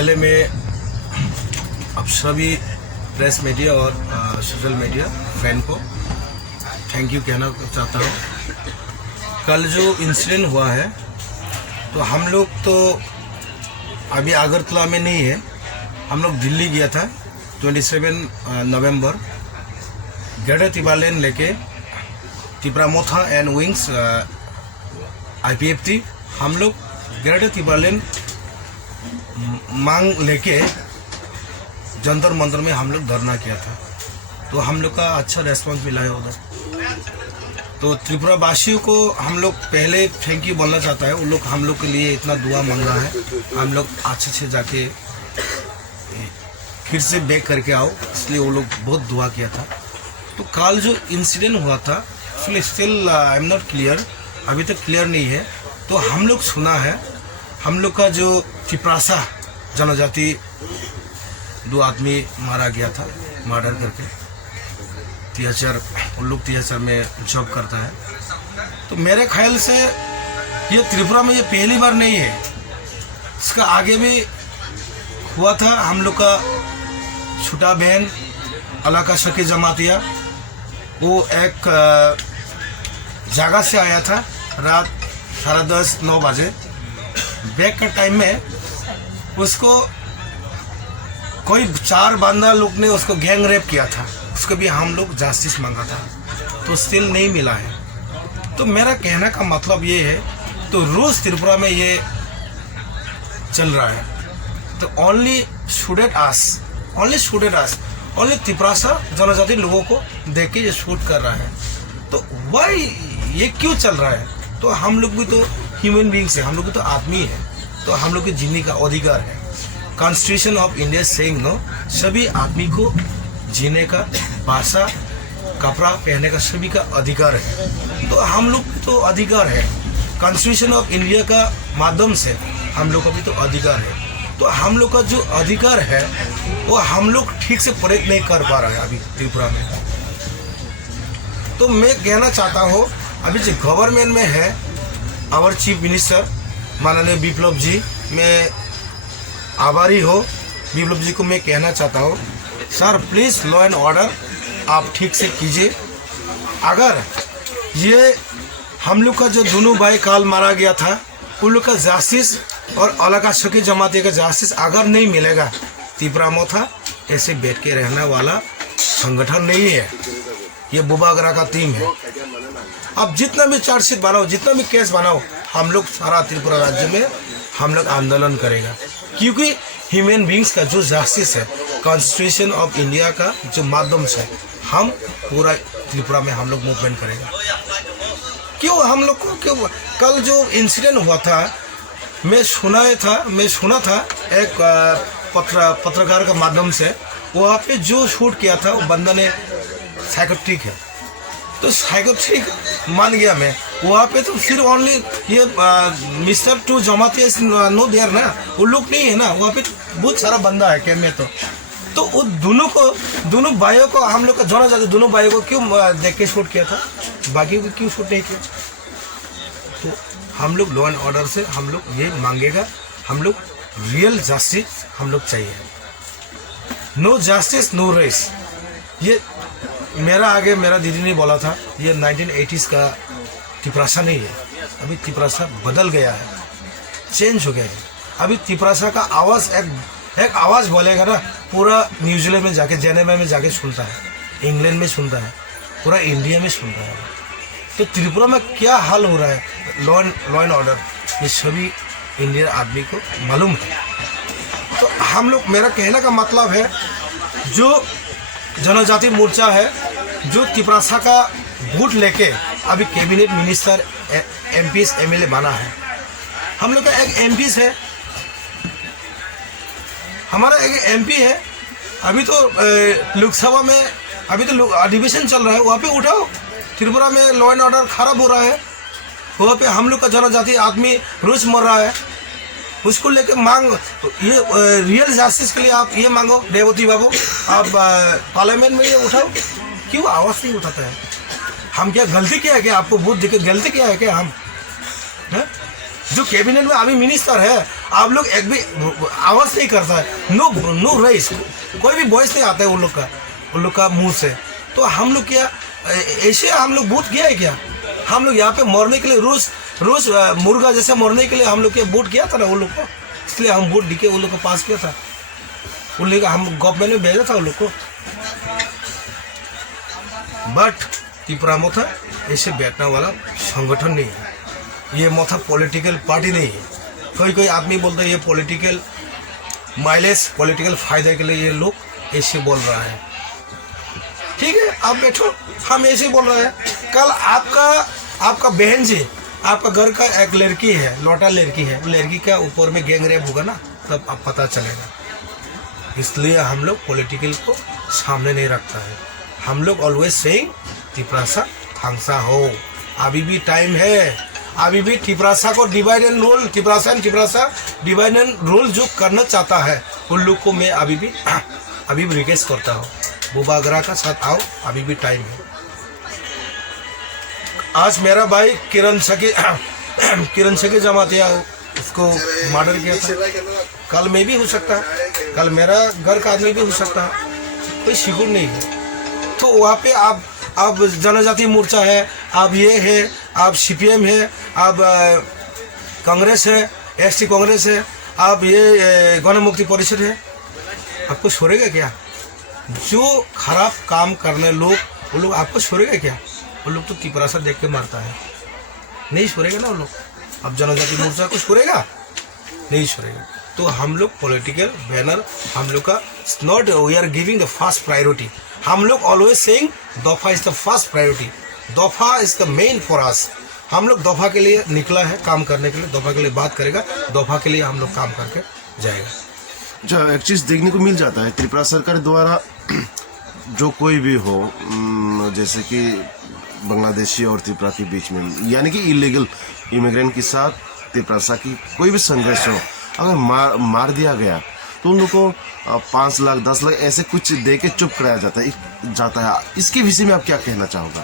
पहले मैं अब सभी प्रेस मीडिया और सोशल मीडिया फैन को थैंक यू कहना चाहता हूँ। कल जो इंसिडेंट हुआ है तो हम लोग तो अभी अगरतला में नहीं है, हम लोग दिल्ली गया था 27 नवंबर ग्रेटर तिब्बत लेके तिप्रामोथा एंड विंग्स IPFT हम लोग ग्रेटर तिब्बत मांग लेके जंतर मंतर में हम लोग धरना किया था, तो हम लोग का अच्छा रेस्पॉन्स मिला है उधर। तो त्रिपुरा वासियों को हम लोग पहले थैंक यू बोलना चाहता है, वो लोग हम लोग के लिए इतना दुआ मांगा है, हम लोग अच्छे से जाके फिर से बैक करके आओ, इसलिए वो लोग बहुत दुआ किया था। तो कल जो इंसिडेंट हुआ था still I am not clear, अभी तक क्लियर नहीं है। तो हम लोग सुना है हम लोग का जो तिप्रासा जनजाति 2 आदमी मारा गया था मर्डर करके, तिहाचर उन लोग तिहाचर में जॉब करता है। तो मेरे ख्याल से ये त्रिपुरा में ये पहली बार नहीं है, इसका आगे भी हुआ था। हम लोग का छोटा बहन अलाका शकी जमातिया वो एक जगह से आया था रात 10:30-9 बजे, बैक का टाइम में उसको कोई 4 बांदा लोग ने उसको गैंग रेप किया था, उसको भी हम लोग जस्टिस मांगा था, तो स्टिल नहीं मिला है। तो मेरा कहने का मतलब ये है, तो रोज त्रिपुरा में ये चल रहा है, तो ओनली तिप्रासा जनजाति लोगों को देख के ये शूट कर रहा है। तो वाई ये क्यों चल रहा है? तो हम लोग भी तो ह्यूमन बीइंग्स है, हम लोग भी तो आदमी है, तो हम लोग के जीने का अधिकार है। Constitution of India saying no, सभी आदमी को जीने का, भाषा, कपड़ा पहनने का सभी का अधिकार है। तो हम लोग तो अधिकार है, कॉन्स्टिट्यूशन ऑफ इंडिया का माध्यम से हम लोग का भी तो अधिकार है। तो हम लोग का जो अधिकार है वो हम लोग ठीक से प्रयोग नहीं कर पा रहा है अभी त्रिपुरा में। तो मैं कहना चाहता हूँ, अभी जो गवर्नमेंट में है आवर चीफ मिनिस्टर माननीय विप्लव जी, मैं आभारी हो विप्लव जी को। मैं कहना चाहता हूँ sir please law and order आप ठीक से कीजिए। अगर ये हम लोग का जो दोनों भाई काल मारा गया था उन लोग का जस्टिस और अलाका शकी जमाती का जस्टिस अगर नहीं मिलेगा, तिप्रामोथा ऐसे बैठ के रहने वाला संगठन नहीं है, ये बुबागरा का टीम है। अब जितना भी चार्जशीट बनाओ, जितना भी केस बनाओ, हम लोग सारा त्रिपुरा राज्य में हम लोग आंदोलन करेगा, क्योंकि ह्यूमन बींग्स का जो जस्टिस है कॉन्स्टिट्यूशन ऑफ इंडिया का जो माध्यम से हम पूरा त्रिपुरा में हम लोग मूवमेंट करेगा। क्यों हम लोग को क्यों कल जो इंसिडेंट हुआ था मैं सुना था एक पत्रकार का माध्यम से, वहाँ पे जो शूट किया था वो बंदा ने साइकोट्रिक है, तो साइकोट्रिक मान गया मैं वहाँ पे। तो फिर ओनली ये मिस्टर 2 जमाती नो देयर ना, वो लोग नहीं है ना वहाँ पे, बहुत सारा बंदा है कैम में। तो वो दोनों भाइयों को हम लोग का जाना जाते, दोनों भाइयों को क्यों देख के शूट किया था, बाकी को क्यों शूट नहीं किया? तो हम लोग लॉ एंड ऑर्डर से हम लोग ये मांगेगा, हम लोग रियल जस्टिस हम लोग चाहिए। नो जस्टिस नो रेस, ये मेरा दीदी ने बोला था, ये 1980s का तिप्रासा नहीं है, अभी तिप्रासा बदल गया है, चेंज हो गया है। अभी तिप्रासा का आवाज़ एक आवाज़ बोलेगा ना, पूरा न्यूजीलैंड में जाके, जेनेवा में जाके सुनता है, इंग्लैंड में सुनता है, पूरा इंडिया में सुनता है। तो त्रिपुरा में क्या हाल हो रहा है, लॉ एंड ऑर्डर, ये सभी इंडियन आदमी को मालूम है। तो हम लोग, मेरा कहने का मतलब है, जो जनजाति मोर्चा है जो तिप्रासा का वोट लेके अभी कैबिनेट मिनिस्टर MPs MLA बना है, हम लोग का एक MPs है, हमारा एक MP है। अभी तो लोकसभा में अभी तो अधिवेशन चल रहा है, वहाँ पे उठाओ, त्रिपुरा में लॉ एंड ऑर्डर खराब हो रहा है, वहाँ पे हम लोग का जनजाति आदमी रोज मर रहा है, उसको लेके मांग, ये रियल जस्टिस के लिए आप ये मांगो रेवती बाबू, आप पार्लियामेंट में ये उठाओ, क्यों आवाज़ नहीं उठाता है? हम क्या गलती किया है क्या? आपको वोट देके गलती किया है क्या हम? है? जो कैबिनेट में अभी मिनिस्टर है, आप लोग एक भी आवाज नहीं करता है, नो राइस, कोई भी वॉइस नहीं आता है उन लोग का मुंह से। तो हम लोग क्या ऐसे हम लोग वोट किया है क्या? हम लोग यहाँ पे मरने के लिए रोज मुर्गा जैसे मरने के लिए हम लोग वोट किया था ना उन लोग को, इसलिए हम वोट दिखे उन लोग को पास किया था, उन लोग हम गवर्नमेंट में भेजा था उन लोग को। बट त्रिपुरा मोथा ऐसे बैठने वाला संगठन नहीं है, ये मोथा पॉलिटिकल पार्टी नहीं है। कोई आदमी बोलता है ये पॉलिटिकल माइलेज, पॉलिटिकल फायदे के लिए ये लोग ऐसे बोल रहा है। ठीक है, आप बैठो, हम ऐसे बोल रहे हैं। कल आपका बहन जी, आपका घर का एक लड़की है, लौटा लड़की है, लड़की का ऊपर में गैंग रेप होगा ना, तब आप पता चलेगा। इसलिए हम लोग पॉलिटिकल को सामने नहीं रखता है। हम लोग ऑलवेज सेइंग त्रिपुरासा थांगसा हो। अभी भी टाइम है, अभी भी त्रिपुरासा को डिवाइड एंड रूल, त्रिपुरासा डिवाइड एंड रूल जो करना चाहता है उन लोग को मैं अभी भी रिक्वेस्ट करता हूँ, बुबागरा का साथ आओ, अभी भी टाइम है। आज मेरा भाई किरण सके जमातिया उसको मर्डर किया था, कल मैं भी हो सकता है, कल मेरा घर का आदमी भी हो सकता है, कोई सिक्योर नहीं है। तो वहाँ पे आप जनजाति मोर्चा है, आप ये है, आप CPM है, आप कांग्रेस है, ST कांग्रेस है, आप ये गण मुक्ति परिषद है, आपको छोड़ेगा क्या? जो खराब काम करने लोग, वो लोग आपको छोड़ेगा क्या? वो लोग तो त्रिपुरासा देख के मारता है, नहीं छोड़ेगा ना वो लोग। अब जनजाति मोर्चा को छोड़ेगा? नहीं छोड़ेगा। तो हम लोग पॉलिटिकल बैनर, हम लोग का not we are giving the first priority. हम लोग ऑलवेज सेइंग दफा इज द फर्स्ट प्रायोरिटी, दफा is the main for us. हम लोग दफा के लिए निकला है काम करने के लिए, दफा के लिए बात करेगा, दफा के लिए हम लोग काम करके जाएगा। जो एक चीज़ देखने को मिल जाता है त्रिपुरा सरकार द्वारा, जो कोई भी हो, जैसे कि बांग्लादेशी और त्रिपुरा के बीच में, यानी कि इलीगल इमिग्रेंट के साथ त्रिपुरा की कोई भी संघर्ष हो, अगर मार दिया गया तो उन लोग को 5 लाख 10 लाख ऐसे कुछ दे के चुप कराया जाता है। इसके विषय में आप क्या कहना चाहोगे?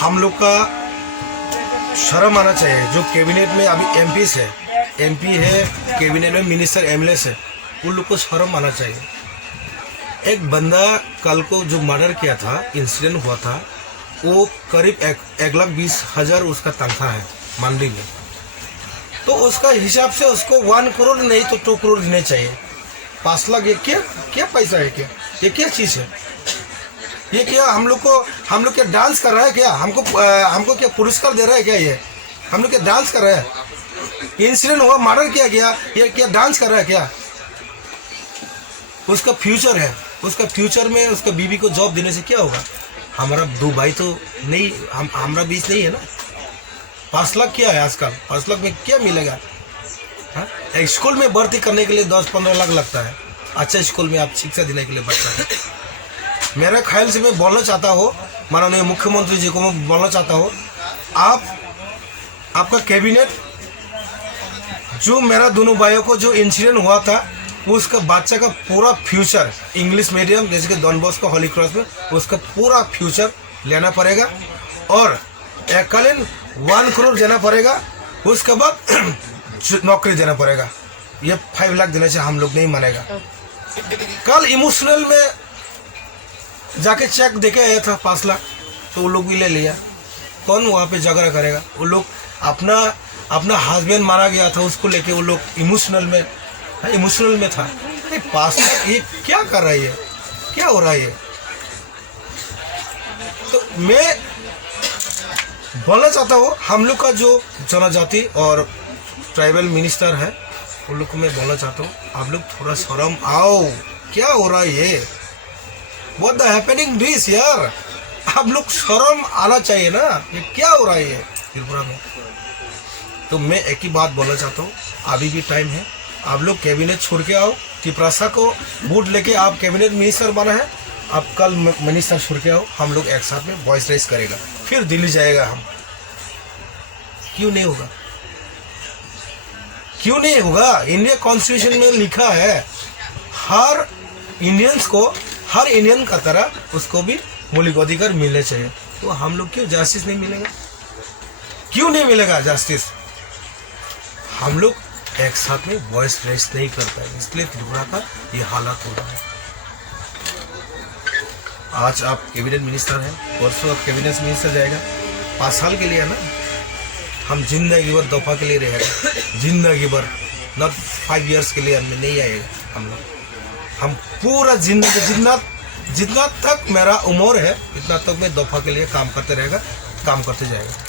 हम लोग का शर्म आना चाहिए। जो कैबिनेट में अभी MP है, कैबिनेट में मिनिस्टर MLA है, उन लोग को शर्म आना चाहिए। एक बंदा कल को जो मर्डर किया था, इंसिडेंट हुआ था, वो करीब 1,20,000 उसका तनख्वाह है मंडी में। तो उसका हिसाब से उसको 1 करोड़ नहीं तो 2 करोड़ देने चाहिए। 5 लाख ये क्या पैसा है? ये क्या चीज़ है? ये क्या हम लोग क्या डांस कर रहा है क्या? हमको क्या पुरस्कार दे रहा है क्या? ये हम लोग क्या डांस कर रहा है? इंसिडेंट हुआ, मर्डर किया गया, ये क्या डांस कर रहा है क्या? उसका फ्यूचर है, उसका फ्यूचर में उसका बीवी को जॉब देने से क्या होगा? हमारा 2 भाई तो नहीं, हमारा बीच नहीं है ना। 5 लाख क्या है आजकल? 5 लाख में क्या मिलेगा? हाँ? एक स्कूल में भर्ती करने के लिए 10-15 लाख लगता है, अच्छा स्कूल में आप शिक्षा देने के लिए बच्चा है। मेरे ख्याल से मैं बोलना चाहता हूँ, माननीय मुख्यमंत्री जी को मैं बोलना चाहता हूँ, आपका कैबिनेट जो मेरा दोनों भाइयों को जो इंसिडेंट हुआ था, उसका बच्चा का पूरा फ्यूचर, इंग्लिश मीडियम जैसे कि डॉन बॉस्को हॉली क्रॉस में, उसका पूरा फ्यूचर लेना पड़ेगा और एककालीन 1 करोड़ देना पड़ेगा। उसके बाद नौकरी देना पड़ेगा। ये 5 लाख देने से हम लोग नहीं मानेगा। कल इमोशनल में जाके चेक देके आया था 5 लाख, तो वो लोग भी ले लिया। कौन वहाँ पे झगड़ा करेगा? वो लोग अपना हस्बैंड मारा गया था, उसको लेके वो लोग इमोशनल में था। 5 लाख ये क्या कर रहा है? क्या हो रहा है? तो मैं बोलना चाहता हूँ, हम लोग का जो जनजाति और ट्राइबल मिनिस्टर है, उन लोग को मैं बोलना चाहता हूँ, आप लोग थोड़ा शर्म आओ। क्या हो रहा है ये? व्हाट द हैपनिंग दिस यार? आप लोग शर्म आना चाहिए ना। ये क्या हो रहा है ये त्रिपुरा में? तो मैं एक ही बात बोलना चाहता हूँ, अभी भी टाइम है। आप लोग कैबिनेट छोड़ के आओ। त्रिपुरा को वोट लेके आप कैबिनेट मिनिस्टर बना है, आप कल मिनिस्टर छोड़ के आओ। हम लोग एक साथ में वॉइस रेस करेगा, फिर दिल्ली जाएगा हम। क्यों नहीं होगा? क्यों नहीं होगा? इंडिया कॉन्स्टिट्यूशन में लिखा है हर इंडियन का तरह उसको भी मौलिक अधिकार मिलने चाहिए। तो हम लोग क्यों जस्टिस नहीं मिलेगा? क्यों नहीं मिलेगा जस्टिस? हम लोग एक साथ में वॉइस रेस नहीं कर पाए, इसलिए त्रिपुरा का ये हालत हो रहा है। आज आप कैबिनेट मिनिस्टर हैं, परसों आप कैबिनेट मिनिस्टर जाएगा, 5 साल के लिए है ना। हम जिंदगी भर दफा के लिए रहेगा, जिंदगी भर, नॉट 5 इयर्स के लिए हमें नहीं आएगा। हम पूरा जिंदगी जितना तक मेरा उम्र है इतना तक मैं दफा के लिए काम करते रहेगा, काम करते जाएगा।